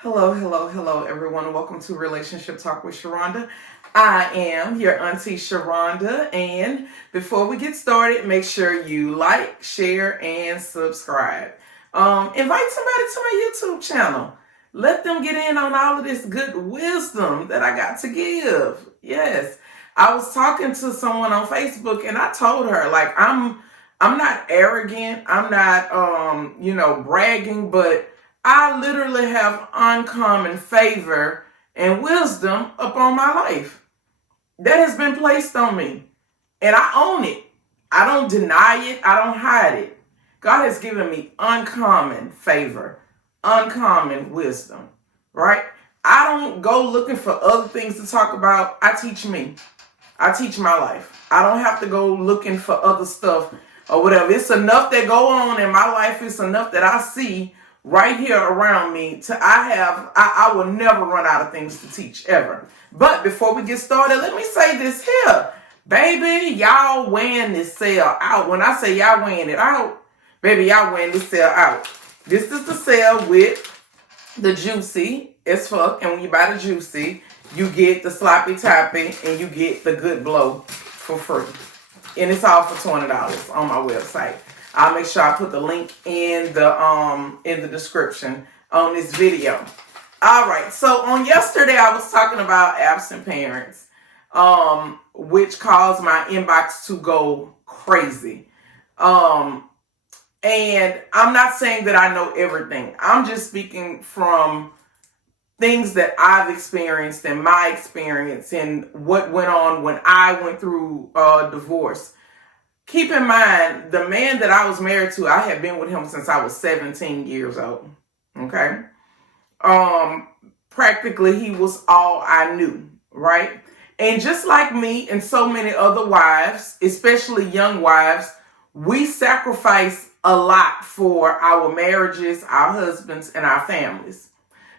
Hello, hello, hello, everyone. Welcome to Relationship Talk with Sharonda. I am your Auntie Sharonda, and before we get started, make sure you like, share, and subscribe. Invite somebody to my YouTube channel. Let them get in on all of this good wisdom that I got to give. Yes, I was talking to someone on Facebook, and I told her I'm not arrogant. I'm not bragging, but I literally have uncommon favor and wisdom upon my life that has been placed on me. And I own it. I don't deny it. I don't hide it. God has given me uncommon favor, uncommon wisdom, right? I don't go looking for other things to talk about. I teach me. I teach my life. I don't have to go looking for other stuff or whatever. It's enough that go on in my life. It's enough that I see right here around me I will never run out of things to teach ever. But before we get started, let me say this here. Baby, y'all weighing this sale out. When I say y'all weighing it out, baby, y'all weighing this sale out. This is the sale with the Juicy as fuck. And when you buy the Juicy, you get the Sloppy Toppy and you get the Good Blow for free. And it's all for $20 on my website. I'll make sure I put the link in the description on this video. All right. So on yesterday, I was talking about absent parents, which caused my inbox to go crazy. And I'm not saying that I know everything. I'm just speaking from things that I've experienced and my experience and what went on when I went through a divorce. Keep in mind, the man that I was married to, I had been with him since I was 17 years old. Okay. Practically he was all I knew, right? And just like me and so many other wives, especially young wives, we sacrifice a lot for our marriages, our husbands, and our families.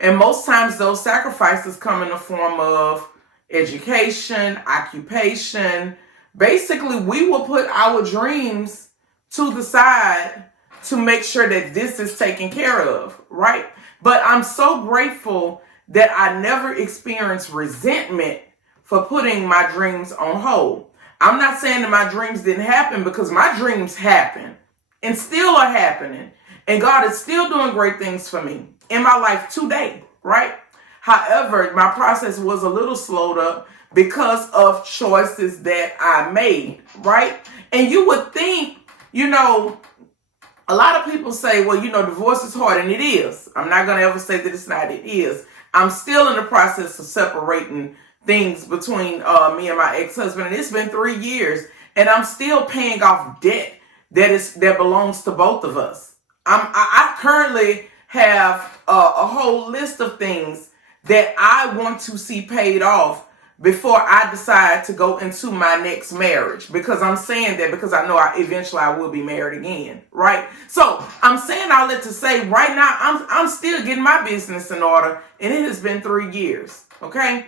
And most times those sacrifices come in the form of education, occupation. Basically, we will put our dreams to the side to make sure that this is taken care of, right? But I'm so grateful that I never experienced resentment for putting my dreams on hold. I'm not saying that my dreams didn't happen, because my dreams happen and still are happening. And God is still doing great things for me in my life today, right? However, my process was a little slowed up because of choices that I made, right? And you would think, a lot of people say, well, divorce is hard, and it is. I'm not going to ever say that it's not. It is. I'm still in the process of separating things between me and my ex-husband, and it's been 3 years, and I'm still paying off debt that belongs to both of us. I currently have a whole list of things that I want to see paid off before I decide to go into my next marriage. Because I'm saying that because I know eventually I will be married again, right? So I'm saying all that to say right now I'm still getting my business in order, and it has been 3 years, okay?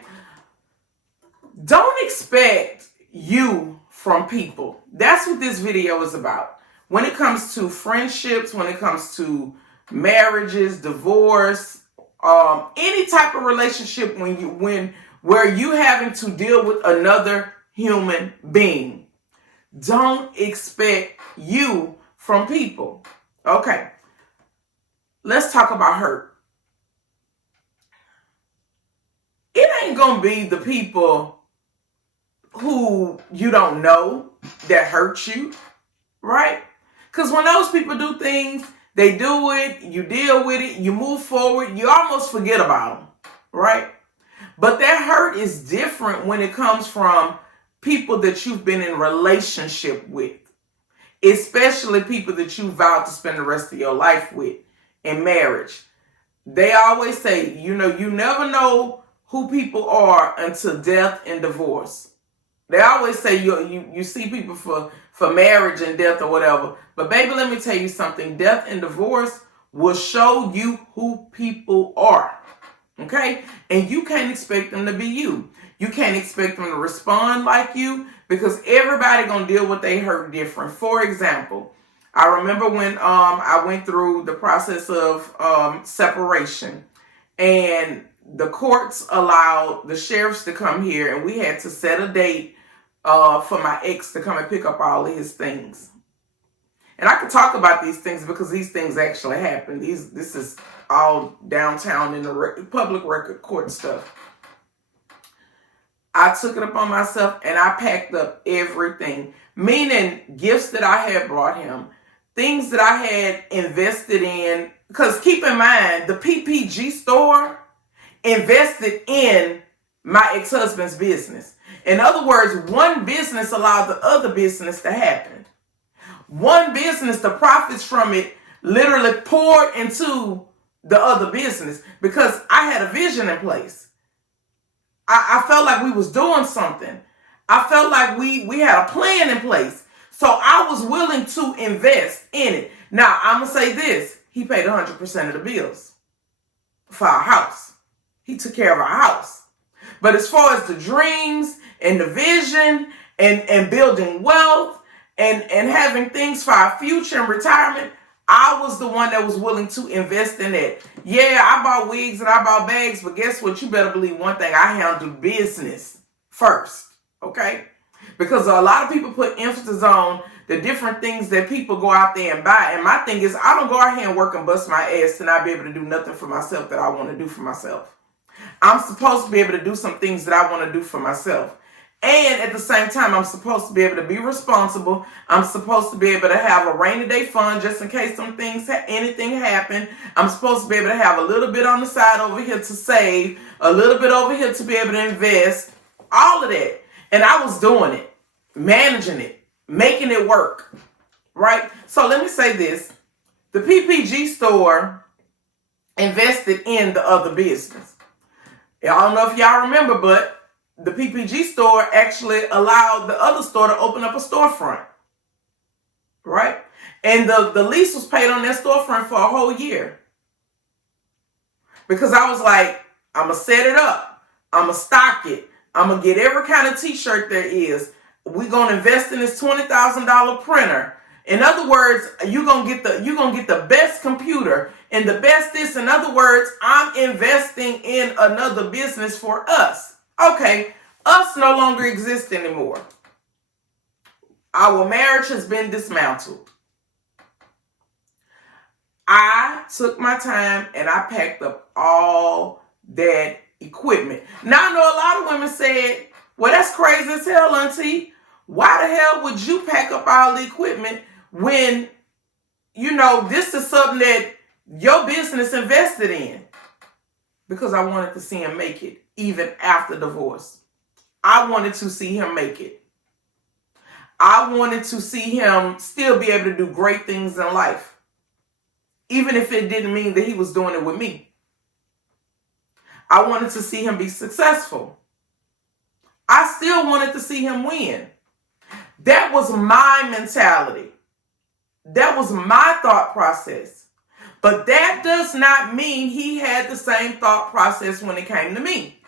Don't expect you from people. That's what this video is about. When it comes to friendships, when it comes to marriages, divorce, any type of relationship, where you having to deal with another human being, don't expect you from people. Okay, let's talk about hurt. It ain't gonna be the people who you don't know that hurt you, right? Because when those people do things, they do it, you deal with it, you move forward, you almost forget about them, right? But that hurt is different when it comes from people that you've been in relationship with, especially people that you vowed to spend the rest of your life with in marriage. They always say, you never know who people are until death and divorce. They always say you see people for marriage and death or whatever. But baby, let me tell you something. Death and divorce will show you who people are. Okay? And you can't expect them to be you. You can't expect them to respond like you, because everybody gonna deal with they hurt different. For example, I remember when I went through the process of separation, And the courts allowed the sheriffs to come here, and we had to set a date for my ex to come and pick up all of his things. And I could talk about these things because these things actually happened. This is all downtown in the public record court stuff. I took it upon myself and I packed up everything, meaning gifts that I had brought him, things that I had invested in. Because keep in mind, the PPG store invested in my ex-husband's business. In other words, one business allowed the other business to happen. One business, the profits from it literally poured into the other business because I had a vision in place. I felt like we was doing something. I felt like we had a plan in place. So I was willing to invest in it. Now, I'm going to say this. He paid 100% of the bills for our house. He took care of our house. But as far as the dreams and the vision and building wealth and having things for our future and retirement, I was the one that was willing to invest in it. Yeah, I bought wigs and I bought bags, but guess what? You better believe one thing. I handled business first, okay? Because a lot of people put emphasis on the different things that people go out there and buy. And my thing is, I don't go out here and work and bust my ass to not be able to do nothing for myself that I want to do for myself. I'm supposed to be able to do some things that I want to do for myself. And at the same time, I'm supposed to be able to be responsible. I'm supposed to be able to have a rainy day fund just in case anything happen. I'm supposed to be able to have a little bit on the side over here to save, a little bit over here to be able to invest, all of that. And I was doing it, managing it, making it work, right? So let me say this. The PPG store invested in the other business. I don't know if y'all remember, but the PPG store actually allowed the other store to open up a storefront, right? And the lease was paid on that storefront for a whole year. Because I was like, I'm going to set it up. I'm going to stock it. I'm going to get every kind of t-shirt there is. We're going to invest in this $20,000 printer. In other words, you're going to get the best computer and the best this. In other words, I'm investing in another business for us. Okay, us no longer exist anymore. Our marriage has been dismantled. I took my time and I packed up all that equipment. Now, I know a lot of women said, well, that's crazy as hell, auntie. Why the hell would you pack up all the equipment when, this is something that your business invested in? Because I wanted to see him make it, even after divorce. I wanted to see him make it. I wanted to see him still be able to do great things in life, even if it didn't mean that he was doing it with me. I wanted to see him be successful. I still wanted to see him win. That was my mentality. That was my thought process. But that does not mean he had the same thought process when it came to me.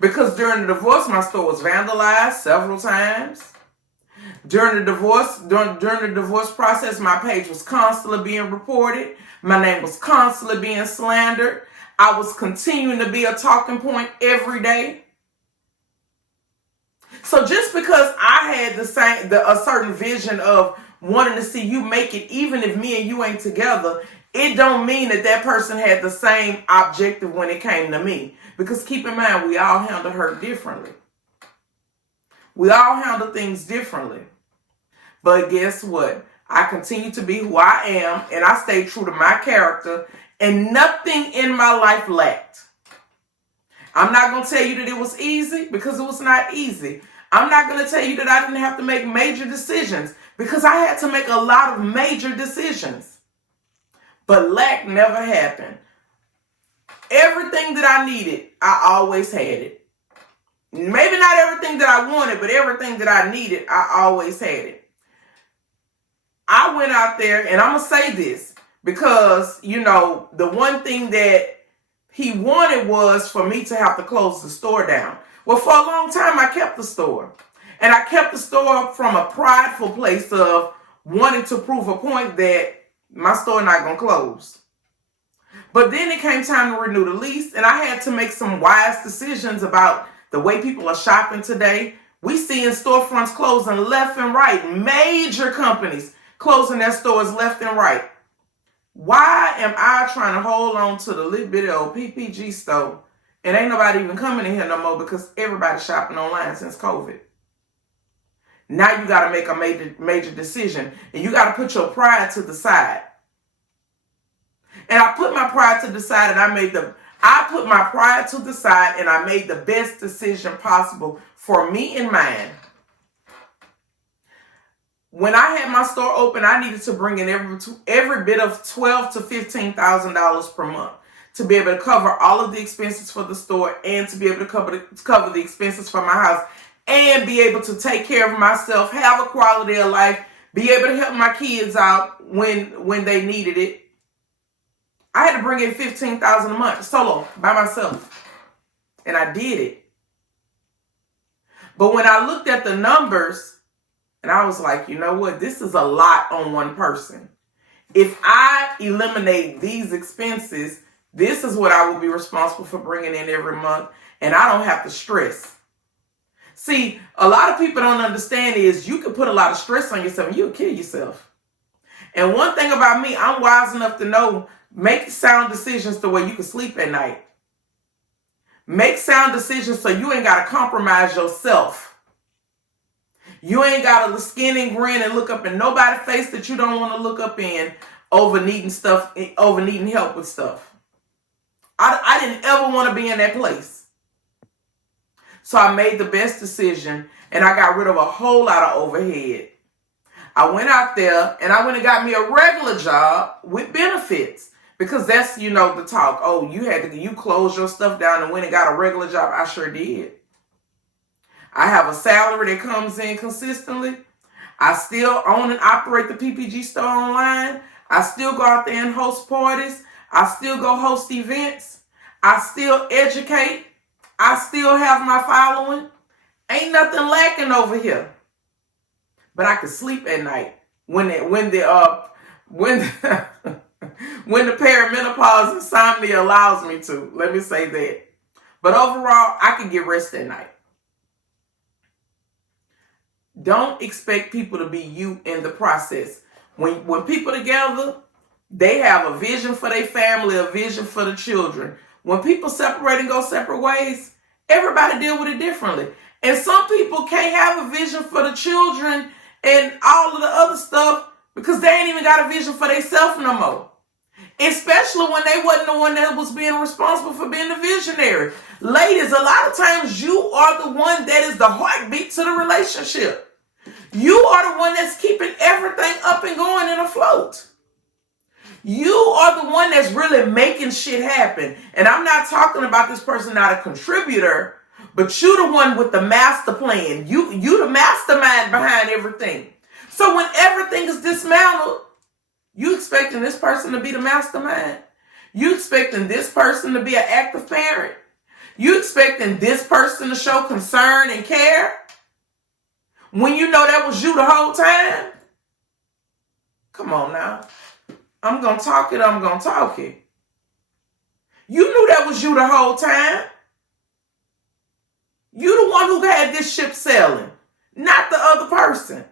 Because during the divorce, my store was vandalized several times. During the divorce process, my page was constantly being reported. My name was constantly being slandered. I was continuing to be a talking point every day. So just because I had a certain vision of wanting to see you make it, even if me and you ain't together, it don't mean that person had the same objective when it came to me. Because keep in mind, we all handle hurt differently. We all handle things differently. But guess what? I continue to be who I am, and I stay true to my character, and nothing in my life lacked. I'm not going to tell you that it was easy, because it was not easy. I'm not going to tell you that I didn't have to make major decisions, because I had to make a lot of major decisions. But lack never happened. Everything that I needed, I always had it. Maybe not everything that I wanted, but everything that I needed, I always had it. I went out there, and I'm going to say this, because, the one thing that he wanted was for me to have to close the store down. Well, for a long time, I kept the store. And I kept the store from a prideful place of wanting to prove a point that my store not going to close. But then it came time to renew the lease, and I had to make some wise decisions about the way people are shopping today. We see in storefronts closing left and right, major companies closing their stores left and right. Why am I trying to hold on to the little bit of old PPG store and ain't nobody even coming in here no more because everybody's shopping online since COVID? Now you got to make a major decision, and you got to put your pride to the side. And I put my pride to the side, and I put my pride to the side, and I made the best decision possible for me and mine. When I had my store open, I needed to bring in every bit of $12,000 to $15,000 per month to be able to cover all of the expenses for the store and to be able to cover the expenses for my house and be able to take care of myself, have a quality of life, be able to help my kids out when they needed it. I had to bring in $15,000 a month solo by myself, and I did it. But when I looked at the numbers, and I was like, you know what? This is a lot on one person. If I eliminate these expenses, this is what I will be responsible for bringing in every month, and I don't have to stress. See, a lot of people don't understand is you can put a lot of stress on yourself and you'll kill yourself. And one thing about me, I'm wise enough to know, make sound decisions the way you can sleep at night. Make sound decisions so you ain't got to compromise yourself. You ain't got to skin and grin and look up in nobody's face that you don't want to look up in over needing help with stuff. I didn't ever want to be in that place. So I made the best decision, and I got rid of a whole lot of overhead. I went out there and I went and got me a regular job with benefits, because that's, the talk. Oh, you closed your stuff down and went and got a regular job. I sure did. I have a salary that comes in consistently. I still own and operate the PPG store online. I still go out there and host parties. I still go host events. I still educate. I still have my following. Ain't nothing lacking over here. But I can sleep at night when the perimenopause insomnia allows me to. Let me say that. But overall, I can get rest at night. Don't expect people to be you in the process. When people together, they have a vision for their family, a vision for the children. When people separate and go separate ways, everybody deal with it differently. And some people can't have a vision for the children and all of the other stuff because they ain't even got a vision for themselves no more. Especially when they wasn't the one that was being responsible for being the visionary. Ladies, a lot of times you are the one that is the heartbeat to the relationship. You are the one that's keeping everything up and going and afloat. You are the one that's really making shit happen. And I'm not talking about this person not a contributor, but you the one with the master plan. You the mastermind behind everything. So when everything is dismantled, you expecting this person to be the mastermind? You expecting this person to be an active parent? You expecting this person to show concern and care? When you know that was you the whole time? Come on now. I'm going to talk it. You knew that was you the whole time. You the one who had this ship sailing, not the other person.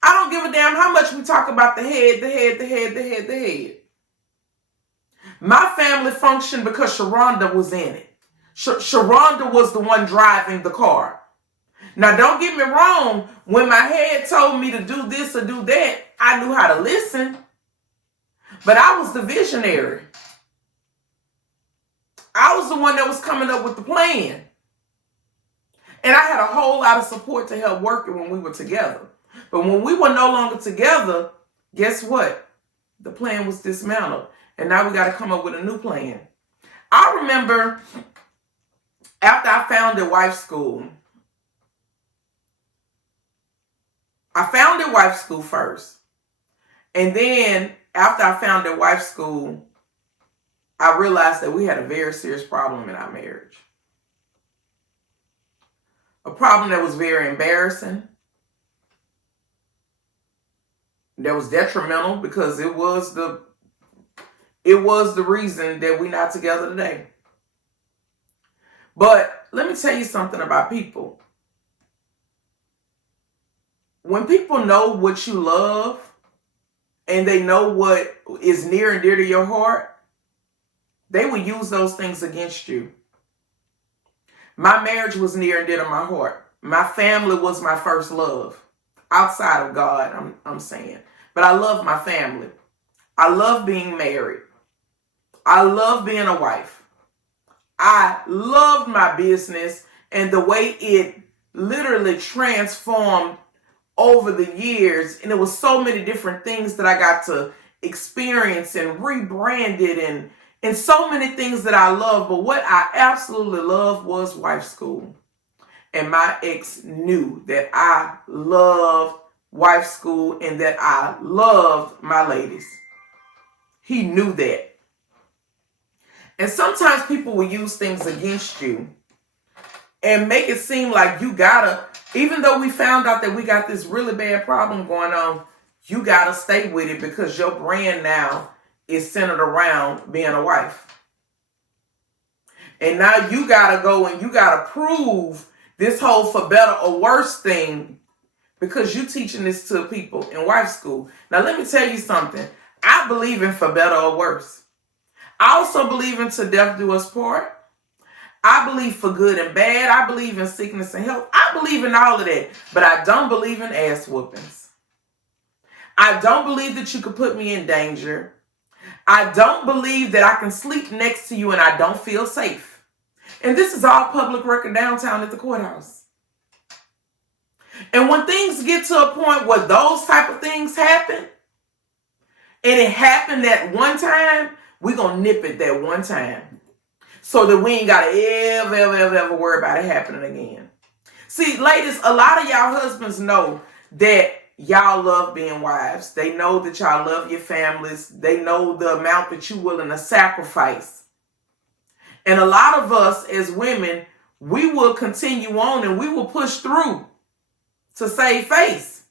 I don't give a damn how much we talk about the head. My family functioned because Sharonda was in it. Sharonda was the one driving the car. Now, don't get me wrong. When my head told me to do this or do that, I knew how to listen. But I was the visionary. I was the one that was coming up with the plan. And I had a whole lot of support to help work it when we were together. But when we were no longer together, guess what? The plan was dismantled. And now we got to come up with a new plan. I remember after I founded Wife School, I founded Wife School first. And then after I founded Wife School, I realized that we had a very serious problem in our marriage. A problem that was very embarrassing. That was detrimental because it was it was the reason that we're not together today. But let me tell you something about people. When people know what you love and they know what is near and dear to your heart, they will use those things against you. My marriage was near and dear to my heart. My family was my first love. Outside of God, I'm saying. But I love my family. I love being married. I love being a wife. I loved my business and the way it literally transformed over the years. And it was so many different things that I got to experience and rebranded and so many things that I love. But what I absolutely loved was wife school. And my ex knew that I loved wife school and that I loved my ladies. He knew that. And sometimes people will use things against you and make it seem like you gotta, even though we found out that we got this really bad problem going on, you gotta stay with it because your brand now is centered around being a wife. And now you gotta go and you gotta prove this whole for better or worse thing because you're teaching this to people in wife school. Now let me tell you something. I believe in for better or worse. I also believe in till death do us part. I believe for good and bad. I believe in sickness and health. I believe in all of that. But I don't believe in ass whoopings. I don't believe that you could put me in danger. I don't believe that I can sleep next to you and I don't feel safe. And this is all public record downtown at the courthouse. And when things get to a point where those type of things happen, and it happened that one time, we're going to nip it that one time. So that we ain't got to ever worry about it happening again. See, ladies, a lot of y'all husbands know that y'all love being wives. They know that y'all love your families. They know the amount that you're willing to sacrifice. And a lot of us as women, we will continue on and we will push through to save face.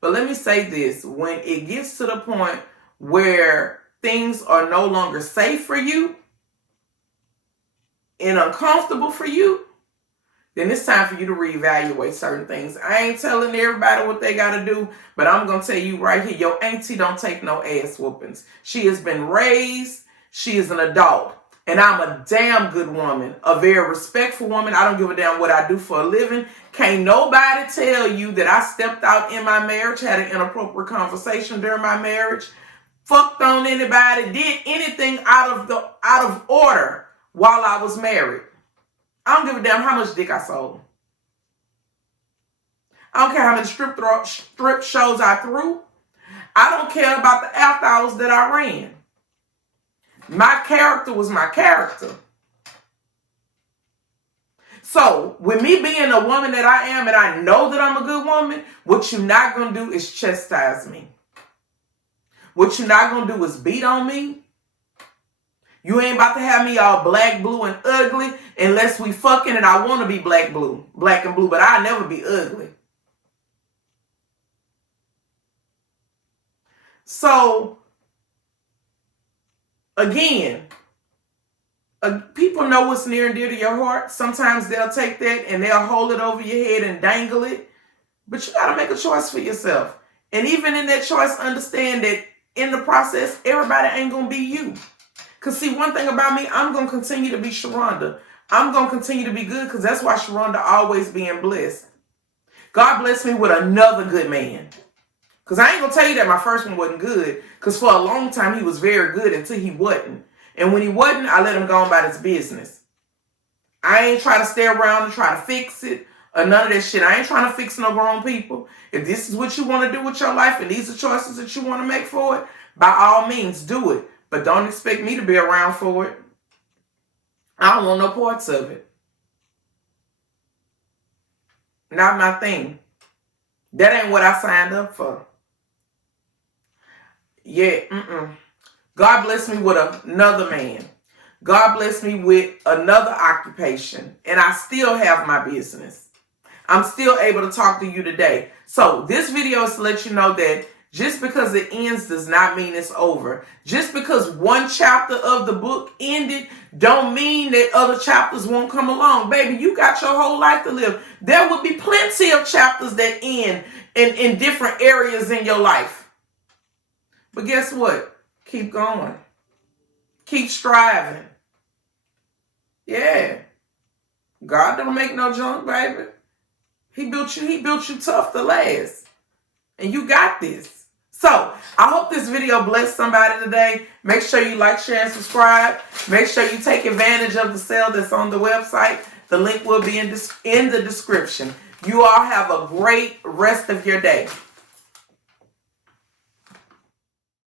But let me say this, when it gets to the point where things are no longer safe for you and uncomfortable for you, then it's time for you to reevaluate certain things. I ain't telling everybody what they got to do, but I'm going to tell you right here, your auntie don't take no ass whoopings. She has been raised. She is an adult, and I'm a damn good woman, a very respectful woman. I don't give a damn what I do for a living. Can't nobody tell you that I stepped out in my marriage, had an inappropriate conversation during my marriage, fucked on anybody, did anything out of order while I was married. I don't give a damn how much dick I sold. I don't care how many strip shows I threw. I don't care about the after hours that I ran. My character was my character. So, with me being a woman that I am and I know that I'm a good woman, what you're not going to do is chastise me. What you're not going to do is beat on me. You ain't about to have me all black, blue, and ugly unless we fucking and I want to be black and blue, but I'll never be ugly. So, again, people know what's near and dear to your heart. Sometimes they'll take that and they'll hold it over your head and dangle it. But you got to make a choice for yourself. And even in that choice, understand that in the process, everybody ain't going to be you. Because see, one thing about me, I'm going to continue to be Sharonda. I'm going to continue to be good because that's why Sharonda always being blessed. God bless me with another good man. Because I ain't going to tell you that my first one wasn't good. Because for a long time, he was very good until he wasn't. And when he wasn't, I let him go on about his business. I ain't try to stay around and try to fix it or none of that shit. I ain't trying to fix no grown people. If this is what you want to do with your life and these are choices that you want to make for it, by all means, do it. But don't expect me to be around for it. I don't want no parts of it. Not my thing. That ain't what I signed up for. Yeah, God bless me with another man. God bless me with another occupation. And I still have my business. I'm still able to talk to you today. So this video is to let you know that Just because it ends does not mean it's over. Just because one chapter of the book ended don't mean that other chapters won't come along. Baby, you got your whole life to live. There will be plenty of chapters that end in different areas in your life. But guess what? Keep going. Keep striving. Yeah. God don't make no junk, baby. He built you tough to last. And you got this. So, I hope this video blessed somebody today. Make sure you like, share, and subscribe. Make sure you take advantage of the sale that's on the website. The link will be in the description. You all have a great rest of your day.